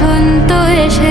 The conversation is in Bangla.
বসন্ত এসে